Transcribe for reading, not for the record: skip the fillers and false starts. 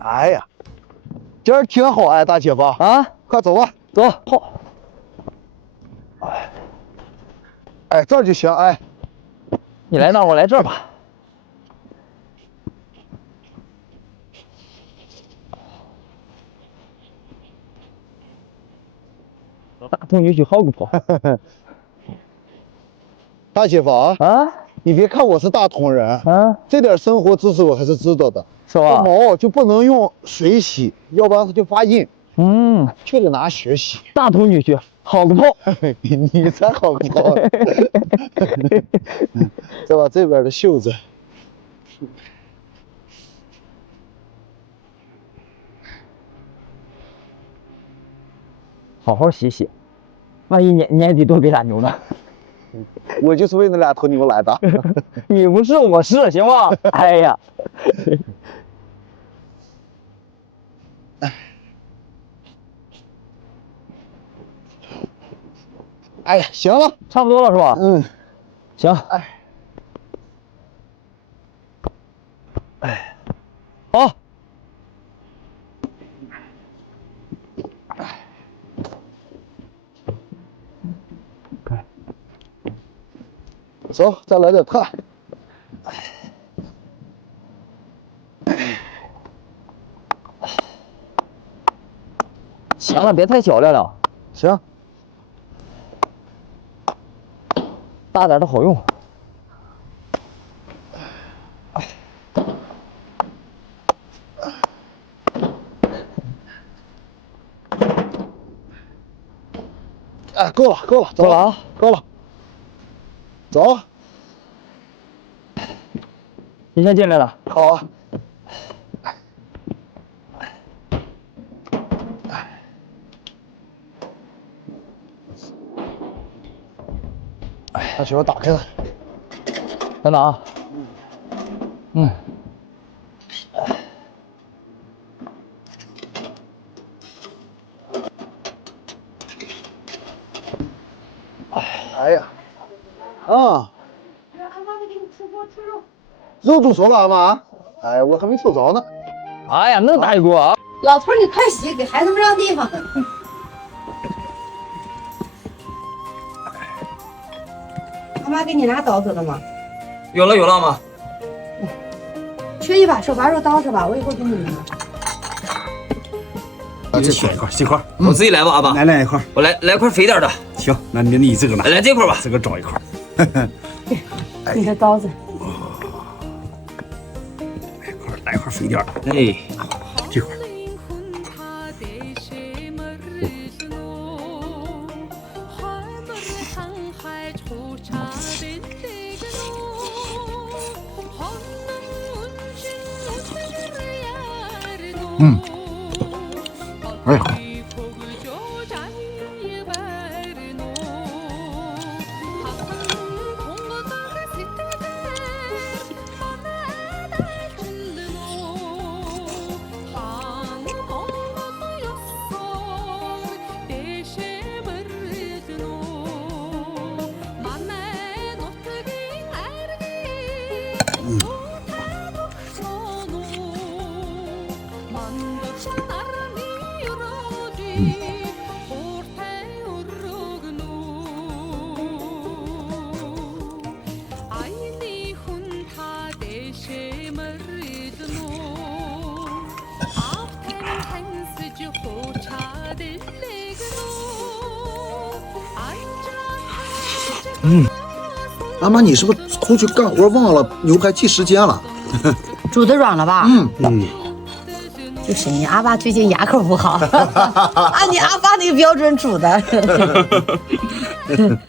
哎呀，今儿挺好哎，大姐夫啊，快走吧，走。好。哎，这儿就行。哎，你来那儿，我来这儿吧。大同女婿好个跑。大姐夫啊，你别看我是大同人，这点生活知识我还是知道的。是吧？毛就不能用水洗，要不然它就发硬。就得拿血洗。大同女婿好个跑。你才好个跑。再把这边的袖子。好好洗洗，万一年底多给俩牛呢？我就是为那2头牛来的。你不是我是，行吗？哎呀，哎呀，行了，差不多了是吧？行。好。走，再来点炭。行了，别太小了。行。大点的好用。哎，够了，够了，够了啊，够了。走。你先进来了。好啊。把球打开了。等等啊。哎呀，肉煮熟了，阿妈。哎，我还没收着呢。哎呀，那大一锅啊！老头，你快洗，给孩子们让地方。阿妈给你拿刀子了吗？有了，阿妈。缺一把手把肉刀是吧？我一会儿给你拿。这选一块，这块，我自己来吧，阿爸。来一块，我来块肥点的。行，那你这个拿。来这块吧，这个找一块。你的刀子。来块肥点的。哎，这块。哎呀。阿妈，你是不是出去干活忘了牛排记时间了？煮的软了吧？就是你阿爸最近牙口不好，按你阿爸那个标准煮的。